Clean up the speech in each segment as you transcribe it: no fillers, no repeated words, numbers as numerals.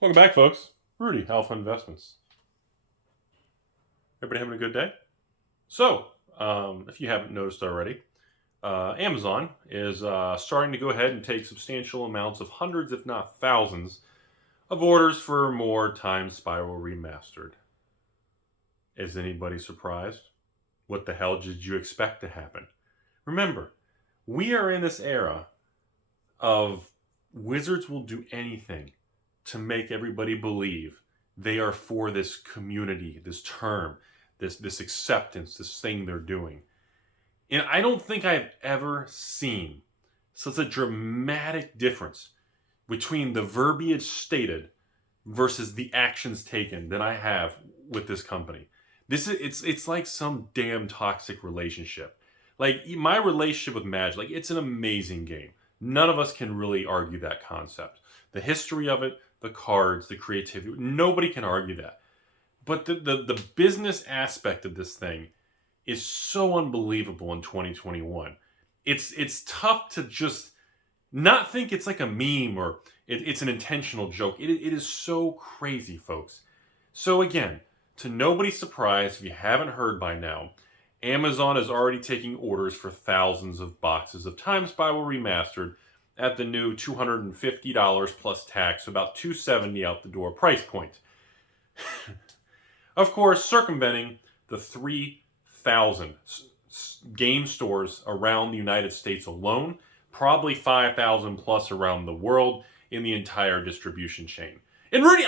Welcome back, folks. Rudy, Alpha Investments. Everybody having a good day? So, if you haven't noticed already, Amazon is starting to go ahead and take substantial amounts of hundreds, if not thousands, of orders for more Time Spiral Remastered. Is anybody surprised? What the hell did you expect to happen? Remember, we are in this era of Wizards will do anything to make everybody believe they are for this community, this term, this acceptance, this thing they're doing. And I don't think I've ever seen such a dramatic difference between the verbiage stated versus the actions taken than I have with this company. It's like some damn toxic relationship. Like my relationship with Magic, like it's an amazing game. None of us can really argue that concept. The history of it, the cards, the creativity, nobody can argue that. But the business aspect of this thing is so unbelievable in 2021. It's tough to just not think it's like a meme or it's an intentional joke. It is so crazy, folks. So again, to nobody's surprise, if you haven't heard by now, Amazon is already taking orders for thousands of boxes of Time Spiral Remastered at the new $250 plus tax, so about $270 out the door price point. Of course, circumventing the 3,000 game stores around the United States alone, probably 5,000 plus around the world in the entire distribution chain. And Rudy,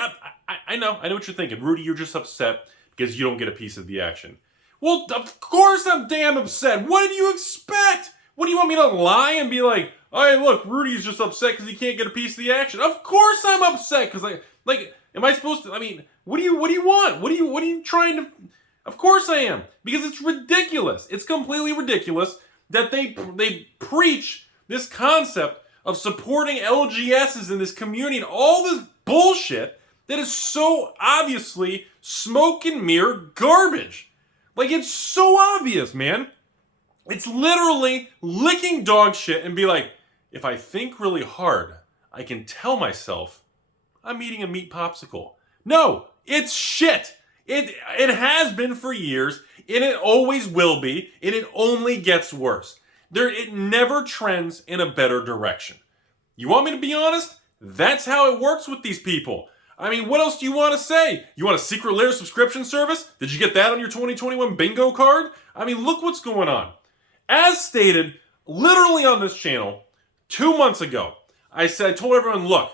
I know what you're thinking. Rudy, you're just upset because you don't get a piece of the action. Well, of course I'm damn upset. What did you expect? What do you want me to lie and be like, hey, look, Rudy's just upset because he can't get a piece of the action? Of course I'm upset because am I supposed to? I mean, what do you want? What are you trying to? Of course I am, because it's ridiculous. It's completely ridiculous that they preach this concept of supporting LGSs in this community and all this bullshit that is so obviously smoke and mirror garbage. Like, it's so obvious, man. It's literally licking dog shit and be like, if I think really hard, I can tell myself I'm eating a meat popsicle. No, it's shit. It has been for years, and it always will be, and it only gets worse. It never trends in a better direction. You want me to be honest? That's how it works with these people. I mean, what else do you want to say? You want a secret layer subscription service? Did you get that on your 2021 bingo card? I mean, look what's going on. As stated, literally on this channel, 2 months ago, I told everyone, look,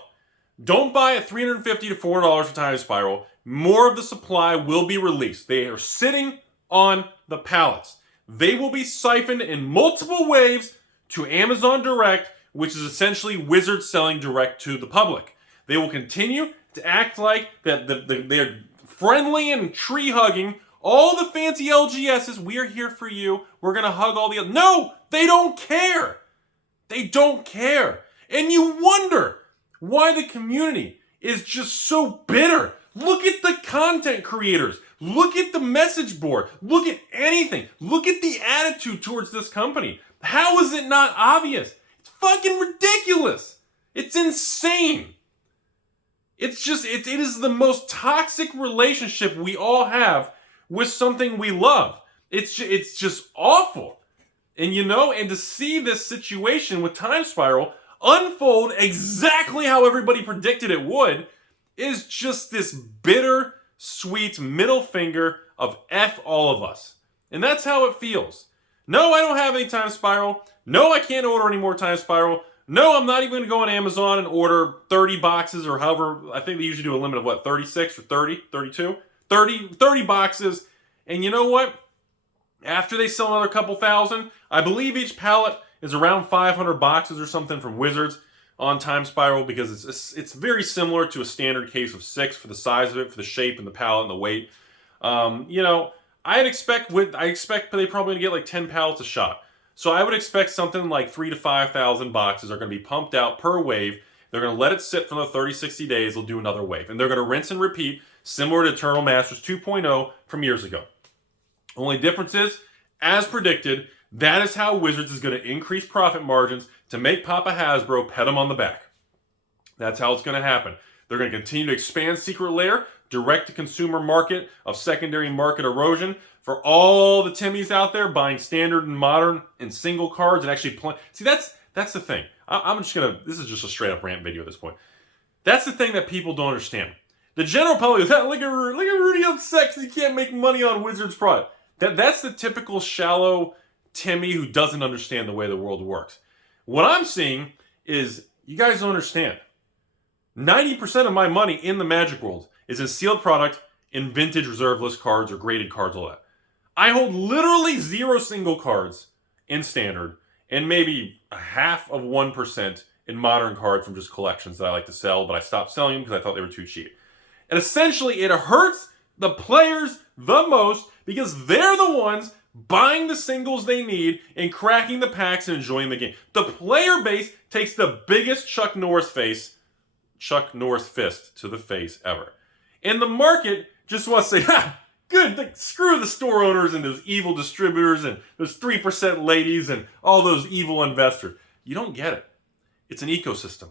don't buy at $350 to $400 for Time Spiral. More of the supply will be released. They are sitting on the pallets. They will be siphoned in multiple waves to Amazon Direct, which is essentially Wizards selling direct to the public. They will continue to act like that they're friendly and tree-hugging. All the fancy LGSs, we're here for you. We're going to hug all the other. No, they don't care. They don't care. And you wonder why the community is just so bitter. Look at the content creators. Look at the message board. Look at anything. Look at the attitude towards this company. How is it not obvious? It's fucking ridiculous. It's insane. It is the most toxic relationship we all have with something we love. It's just awful. And and to see this situation with Time Spiral unfold exactly how everybody predicted it would is just this bitter, sweet middle finger of F all of us. And that's how it feels. No, I don't have any Time Spiral. No, I can't order any more Time Spiral. No, I'm not even going to go on Amazon and order 30 boxes or however. I think they usually do a limit of what, 36 or 30, 32? 30 boxes. And you know what? After they sell another couple thousand, I believe each pallet is around 500 boxes or something from Wizards on Time Spiral, because it's very similar to a standard case of 6 for the size of it, for the shape and the pallet and the weight. I expect they probably get like 10 pallets a shot. So I would expect something like 3,000 to 5,000 boxes are going to be pumped out per wave. They're going to let it sit for another 30, 60 days. They'll do another wave. And they're going to rinse and repeat, similar to Eternal Masters 2.0 from years ago. Only difference is, as predicted, that is how Wizards is going to increase profit margins to make Papa Hasbro pet him on the back. That's how it's going to happen. They're going to continue to expand Secret Lair, direct-to-consumer market of secondary market erosion for all the Timmies out there buying standard and modern and single cards and actually playing. See, that's the thing. I'm just going to, this is just a straight-up rant video at this point. That's the thing that people don't understand. The general public is, look at Rudy upset because he can't make money on Wizards product. That's the typical shallow Timmy who doesn't understand the way the world works. What I'm seeing is, you guys don't understand. 90% of my money in the Magic world is in sealed product, in vintage reserve list cards or graded cards, all that. I hold literally 0 single cards in standard and maybe 0.5% in modern cards from just collections that I like to sell, but I stopped selling them because I thought they were too cheap. And essentially, it hurts the players the most because they're the ones buying the singles they need and cracking the packs and enjoying the game. The player base takes the biggest Chuck Norris fist to the face ever. And the market just wants to say, ha, good, screw the store owners and those evil distributors and those 3% ladies and all those evil investors. You don't get it. It's an ecosystem.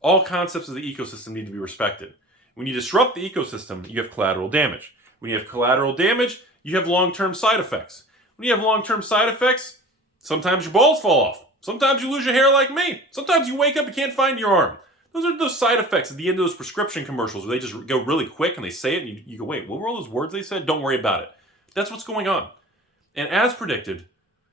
All concepts of the ecosystem need to be respected. When you disrupt the ecosystem, you have collateral damage. When you have collateral damage, you have long-term side effects. When you have long-term side effects, sometimes your balls fall off. Sometimes you lose your hair like me. Sometimes you wake up and can't find your arm. Those are those side effects at the end of those prescription commercials where they just go really quick and they say it and you go, wait, what were all those words they said? Don't worry about it. That's what's going on. And as predicted,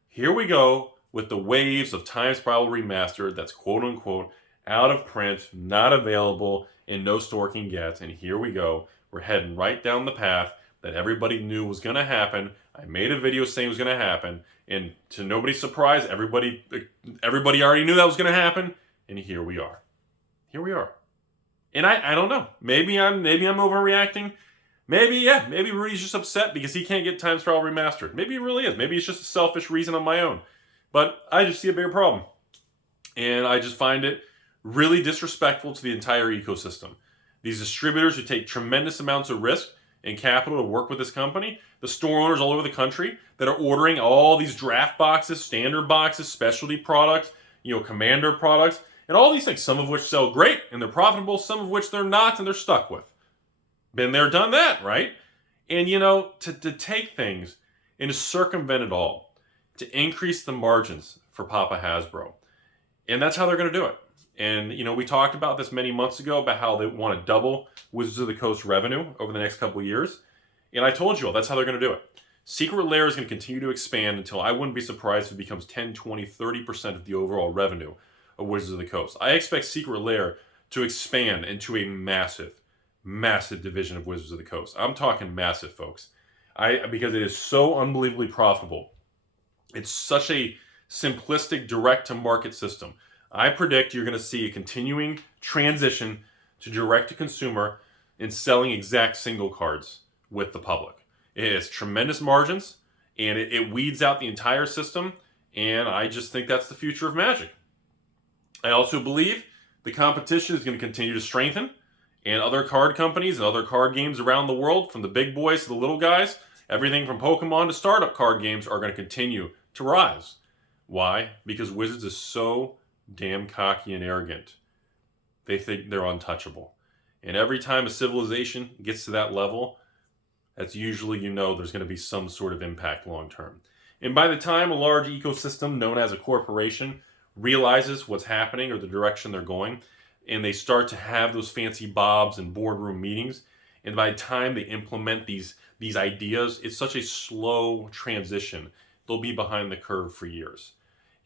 here we go with the waves of Time Spiral Remastered that's quote-unquote out of print, not available, and no store can get. And here we go. We're heading right down the path that everybody knew was going to happen. I made a video saying it was going to happen. And to nobody's surprise, everybody already knew that was going to happen. And here we are. Here we are. And I don't know. Maybe I'm overreacting. Maybe Rudy's just upset because he can't get Time Spiral Remastered. Maybe it really is. Maybe it's just a selfish reason on my own. But I just see a bigger problem. And I just find it really disrespectful to the entire ecosystem. These distributors who take tremendous amounts of risk and capital to work with this company, the store owners all over the country that are ordering all these draft boxes, standard boxes, specialty products, commander products, and all these things, some of which sell great and they're profitable, some of which they're not and they're stuck with. Been there, done that, right? And to take things and to circumvent it all, to increase the margins for Papa Hasbro. And that's how they're going to do it. And, we talked about this many months ago about how they want to double Wizards of the Coast revenue over the next couple of years. And I told you all, that's how they're going to do it. Secret Lair is going to continue to expand until I wouldn't be surprised if it becomes 10, 20, 30% of the overall revenue of Wizards of the Coast. I expect Secret Lair to expand into a massive, massive division of Wizards of the Coast. I'm talking massive, folks. Because it is so unbelievably profitable. It's such a simplistic direct-to-market system. I predict you're going to see a continuing transition to direct-to-consumer and selling exact single cards with the public. It has tremendous margins, and it weeds out the entire system, and I just think that's the future of Magic. I also believe the competition is going to continue to strengthen, and other card companies and other card games around the world, from the big boys to the little guys, everything from Pokemon to startup card games, are going to continue to rise. Why? Because Wizards is so damn cocky and arrogant. They think they're untouchable. And every time a civilization gets to that level, that's usually, there's going to be some sort of impact long term. And by the time a large ecosystem known as a corporation realizes what's happening or the direction they're going, and they start to have those fancy bobs and boardroom meetings, and by the time they implement these ideas, it's such a slow transition. They'll be behind the curve for years.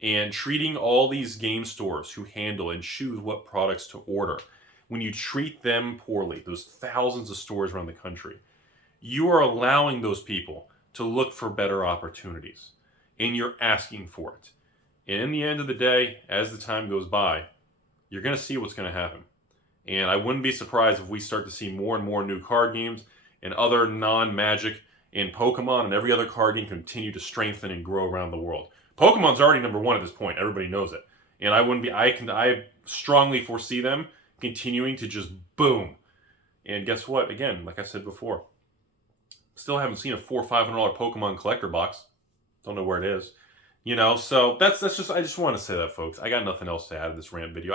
And treating all these game stores who handle and choose what products to order, when you treat them poorly, those thousands of stores around the country, you are allowing those people to look for better opportunities. And you're asking for it. And in the end of the day, as the time goes by, you're going to see what's going to happen. And I wouldn't be surprised if we start to see more and more new card games and other non-Magic and Pokemon and every other card game continue to strengthen and grow around the world. Pokemon's already number one at this point. Everybody knows it. And I strongly foresee them continuing to just boom. And guess what? Again, like I said before, still haven't seen a $400 or $500 Pokemon collector box. Don't know where it is. So that's just, I just want to say that, folks. I got nothing else to add to this rant video.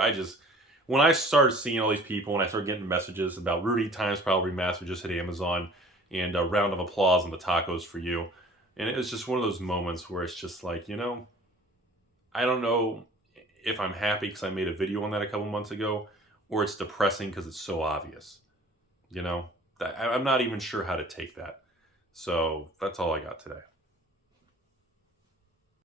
when I started seeing all these people, and I started getting messages about Rudy Times Probably Remastered just hit Amazon, and a round of applause on the tacos for you. And it was just one of those moments where it's just like, you know, I don't know if I'm happy because I made a video on that a couple months ago, or it's depressing because it's so obvious. You know, I'm not even sure how to take that. So that's all I got today.